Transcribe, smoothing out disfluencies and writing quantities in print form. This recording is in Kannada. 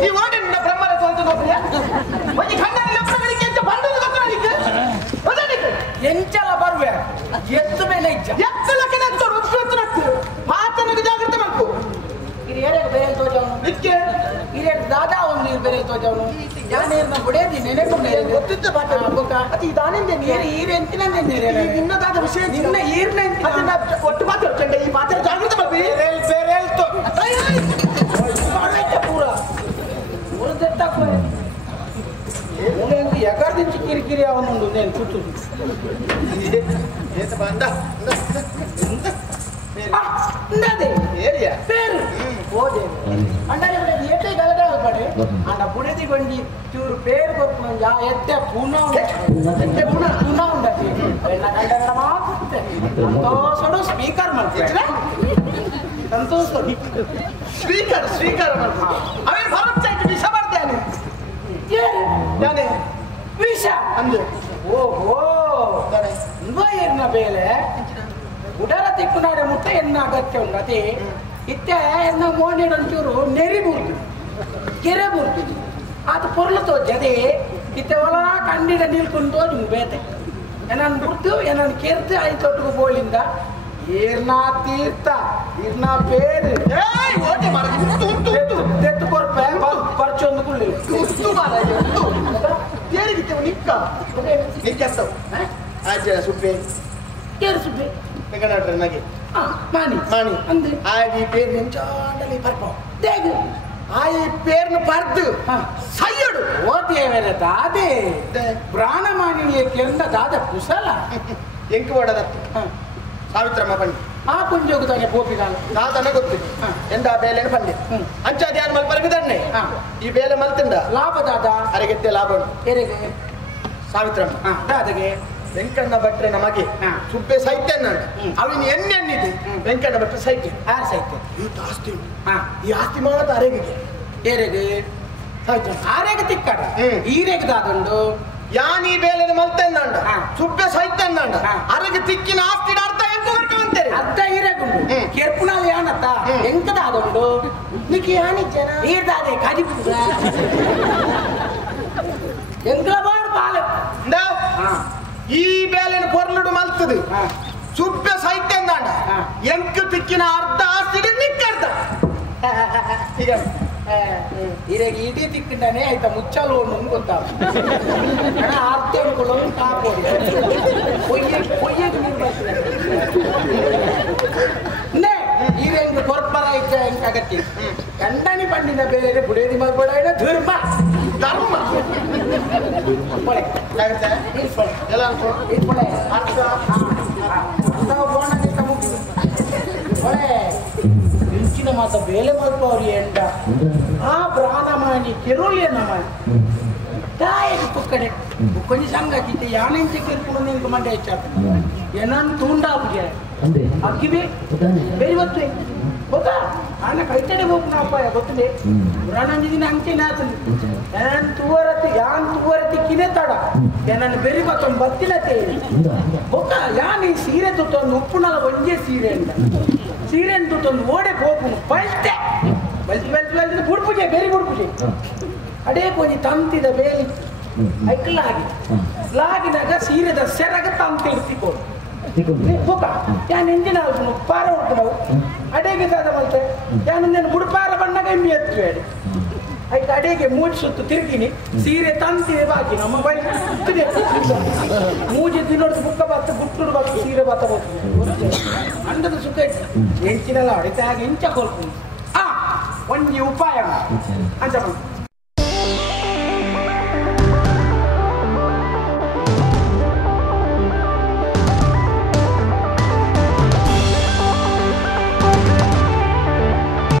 ಈ ಓಡಿನ ಬ್ರಹ್ಮರ ತೋಂತ ನೋಡ್ರಿಯಾ ಒಂಜಿ ಕಣ್ಣಲ್ಲಿ ಲಕ್ಷಗಳಿಗೆ ಎಂತ ಬಂಡದ ಗೊತ್ತಾಲಿಕ್ಕೆ ಒದನಿಕ್ಕೆ ಎಂಚಲ ಬರುವೆ ಎತ್ತು ಮೇಲೆ ಇಜ್ಜ ಎತ್ತಲಕ್ಕೆ ನೆತ್ತು ರುಚಿತ್ತು ನತ್ತು ಮಾತನಿಗೆ ಜಾಗೃತಿ ಮಾಡ್ಕೊ ಹಿರಿಯರಿಗೆ ಬೇರೆ ತೋಜವನು ನಿಕ್ಕೆ ಹಿರಿಯರು ದಾದಾ ಒಂದು ನೀರು ಬೇರೆ ತೋಜವನು ಯಾನೇರ್ನ ಬುಡೇದಿ ನೆನೆಕೊಂಡೆ ಗೊತ್ತಿದ್ದ ಬಾಟ ಬೊಕ್ಕ ಅತಿ ಇದಾನಿಂದ ನೀರು ಈರು ಎಂತಿನಂದೆ ನೀರು ನಿನ್ನದಾದ ವಿಷಯ ನಿನ್ನ ಈರ್ನ ಅದನ್ನ ಒಟ್ಟು ಮಾತಾಡ್ಕೊಂಡೆ ಈ ಮಾತಾಡ ಜಾಗೃತಿ ಮಾಡ್ಬಿ ಬೇರೆ ಹೇಳ್ತು ಪೂರ ಉಳಿದೆತ್ತಾಕ ಎಗಾರ್ದಿಂಚಿ ಕಿರಿಕಿರಿ ಅವನುಂಡು ನೇನು ಕೂತು ಏತ ಬಂದ ఉండదే ఏరియా పేరు ఓదే అంటే ఏటే గలగా పడే అండ పుడేది కొండి చూరు పేరు కొట్టును యా ఎత్తే పూన ఎత్తే పూన ఉండది ఎన్న కండర మాత్తే సంతోషడు స్పీకర్ ಮಾಡ್ತಿದ್ರೆ ಸಂತೋಷ ಸ್ಪೀಕರ್ ಅವೇ ಭಾರತ ಸೈಟ್ ವಿಷ ಮಾಡ್ತಾನೆ ಏನು ಯಾನೆ ವಿಷ ಅಂದೆ ಓಹೋ ಇಂದ್ವಯರ್ನ ಬೇಲೆ ಉಡರ ತಿಕ್ಕುನಾಡೆ ಮುಟ್ಟೆ ಎನ್ನ ಅಗತ್ಯ ಉಂಟು ಅದೇ ಇತ್ತೆ ಎನ್ನ ಮೋನಿಡೊಂಚೂರು ನೆರಿ ಬುರ್ದು ಕೆರೆ ಬುರ್ದು ಅದು ಪೊರ್ಲು ತೋಜಿ ಅದೇ ಇತ್ತೆ ಹೊಲ ಕಂಡಿಡ ನಿಲ್ಕೊಂಡು ತೋಜು ಬೇತೆ ಏನನ್ನು ಬುರ್ದು ಏನನ್ನು ಕೆರ್ದು ಐತೊಟ್ಟಿಗೆ ಬೋಳಿಂದ ಈರ್ನ ತೀರ್ಥ ಈರ್ನ ಪೇರು ಏಯ್ ಓಟೆ ಮಾರ ತೆತ್ತು ಕೊರ್ಪೆ ಪರ್ಚೊಂದು ಕುಳ್ಳಿ ಉಸ್ತು ಮಾರ ಉಸ್ತು ಏರಿಗಿತ್ತೆ ನಿಕ್ಕ ನಿಕ್ಕಸ್ತವ ಆಜ ಸುಬ್ಬೆ ಕೇರು ಸುಬ್ಬೆ ನಿಗನಟ್ರೆ ನಗೆ ಮಾನಿ ಮಾನಿ ಅಂದ್ರೆ ಆಗಿ ಪೇರ್ ನೆಂಚಾಡಲಿ ಬರ್ಪ ದೇಗ ಆಯಿ ಪೇರ್ನ ಪರ್ದು ಸಯ್ಯಡು ಓದಿಯವೇನ ದಾದೆ ಪ್ರಾಣಮಾನಿನಿಯ ಕೆಂದ ದಾದ ಕುಶಲ ಎಂಕು ಓಡದತ್ತು ಸಾವಿತ್ರಮ್ಮ ಪಂಡಿ ಆ ಕುಂಜೋಗುತ್ತಾನೆ ಗೋಪಿಗಾಲ ದಾದನ ಗೊತ್ತು ಎಂದ ಬೇಲೆನ ಪಂಡಿ ಅಂಚ ಧ್ಯಾನ ಮಲ್ ಪರಗದನ್ನೆ ಈ ಬೇಲೆ ಮಲ್ತಿಂದ ಲಾಭ ದಾದ ಅರೆಗೆತ್ತೆ ಲಾಭ ಉಂಟು ಎರೆಗೆ ಸಾವಿತ್ರಮ್ಮ ದಾದಗೆ ವೆಂಕಣ್ಣ ಭಟ್ರೆ ನಮಗೆ ಸುಬ್ಬೆ ಸೈತ್ಯ ಅವಿನ ಎಣ್ಣೆಣ್ಣಿದೆ ವೆಂಕಣ್ಣ ಭಟ್ರೆ ಸೈತ್ಯ ಯಾರು ಸೈತೆ ಈತ ಆಸ್ತಿ ಉಂಟು ಈ ಆಸ್ತಿ ಮಾತ್ರ ಅರೆಗೆ ಎರೆಗೆ ಸಾಯ್ತು ಆರೆಗೆ ತಿಕ್ಕಾಡ ಈರೆಗೆ ದಾದಂಡು ಯಾನಿ ಬೇಲೆನ ಮಲ್ತಂದಂಡ ಸುಬ್ಬೆ ಸೈತಂದಂಡ ಅರೆಗೆ ತಿಕ್ಕಿನ ಆಸ್ತಿ ಅರ್ಥ ಎಂಕು ಬರ್ಕವಂತೇರಿ ಅರ್ಧ ಈರೆಗುಂಡು ಕೆರ್ಪುನಾಲ್ ಯಾನತ್ತ ಎಂಕ ದಾದಂಡು ನಿಕ್ಕೆ ಯಾನಿ ಜನ ಈರ್ದಾದೆ ಕಜಿಪುಗ ಎಂಕಲ ಬಾಡು ಪಾಲೆ ಈ ಬೇಲೆನ ಪೊರ್ಲುಡು ಮಲ್ತದು ಸುಬ್ಬೆ ಸೈತಂದಂಡ ಎಂಕು ತಿಕ್ಕಿನ ಅರ್ಧ ಆಸ್ತಿ ನಿಕ್ಕರ್ಧ ಈಗ ಇರೆಗೆ ಇಡೀ ತಿಕ್ಕಿಂಡನೆ ಆಯ್ತಾ ಮುಚ್ಚಲು ಒಂದು ಗೊತ್ತಾಗ ಅರ್ಥ ಅನ್ಕೊಳ್ಳೋದು ಕಾಪೋಡಿ ಕೊಯ್ಯಕ್ಕೆ ನೀರು ಬರ್ತದೆ ಈರೆಂದು ಕೊರ್ಪರ ಇದ್ದ ಎಂಕ ಅಗತ್ಯ ಗಂಡನಿ ಬಂಡಿನ ಬೇರೆ ಬುಡೇದಿ ಮಲ್ಬೇಡ ಧರ್ಮ ಧರ್ಮ ಪೊಳೆ ಆಗುತ್ತೆ ಇರ್ಪೊಳೆ ಎಲ್ಲ ಇರ್ಪೊಳೆ ಅರ್ಥ ಬೋಣಕ್ಕೆ ಮುಗಿದು ಪೊಳೆ ಇಂಚಿನ ಮಾತ ಬೇಲೆ ಮಲ್ಪವ್ರಿ ಎಂಡ ಆ ಪ್ರಾಣಮಾನಿ ಕೆರುಳಿಯ ನಮಾನಿ ತಾಯಿಗೆ ಪುಕ್ಕಡೆ ಕೊಂಚ ಸಂಗತಿ ಯಾನೆಂಚ ಕೆರ್ಕೊಂಡು ನಿಂತು ಮಂಡೆ ಹೆಚ್ಚಾತ ಏನನ್ನು ತೂಂಡಾಪುಗೆ ಅಕ್ಕಿವೆ ಬೇರೆ ಗೊತ್ತು ಗೊತ್ತಾ ಆನ ಕೈತಡೆ ಹೋಗ್ನ ಅಪ್ಪಾಯ ಗೊತ್ತಿದೆ ಪುರಾಣಂಜಿ ದಿನ ಅಂಚೆನೆ ಆತಂದು ಯಾನ್ ತೂವರತಿ ಕಿನೆ ತಡ ಏನನ್ನು ಬೆರಿ ಬತ್ತೊಂದು ಬತ್ತಿನತೆ ಗೊತ್ತಾ ಯಾನ್ ಈ ಸೀರೆ ತುತ್ತೊಂದು ಉಪ್ಪುನಲ್ಲ ಒಂಜೆ ಸೀರೆ ಅಂತ ಸೀರೆ ತುತ್ತೊಂದು ಓಡೆ ಹೋಗುನು ಬಲ್ತೆ ಬಲ್ತಿ ಬುಡ್ಪುಜೆ ಬೇರೆ ಬುಡ್ಪುಜೆ ಅಡೇ ಕೊಂಚ ತಂತಿದ ಬೇಲಿ ಐಕ್ಲಾಗಿ ಲಾಗಿನಾಗ ಸೀರೆದ ಸೆರಗ ತಂತಿ ಇಡ್ತಿಕೊಂಡು ಹೋಗ ಯಾನ್ ಎಂಜಿನ ಪಾರ ಉಂಟು ನಾವು ಅಡೆಗೆ ದಾದ ಮತ್ತೆ ಯಾನಂದೇನು ಬುಡ್ಪಾರ ಬಣ್ಣಗ ಎಮ್ಮಿ ಎತ್ತಬೇಡಿ ಆಯ್ತು ಅಡೆಗೆ ಮೂಜಿ ಸುತ್ತು ತಿರುಗಿನಿ ಸೀರೆ ತಂತಿದೆ ಬಾಕಿ ನಮ್ಮ ಬೈಕ್ ಮೂಜಿ ತಿನ್ನೋದು ಬುಕ್ಕ ಬತ್ತ ಗುಟ್ಟುಡು ಬತ್ತ ಸೀರೆ ಬತ್ತ ಹೋಗ್ತದೆ ಅಂದದ ಸುಖ ಎಂಚಿನೆಲ್ಲ ಹೊಡಿತ ಹಾಗೆ ಎಂಚ ಕೊಲ್ಕೊಂಡು ಒಂಜಿ ಉಪಾಯ ಅಂತ ಬಂತು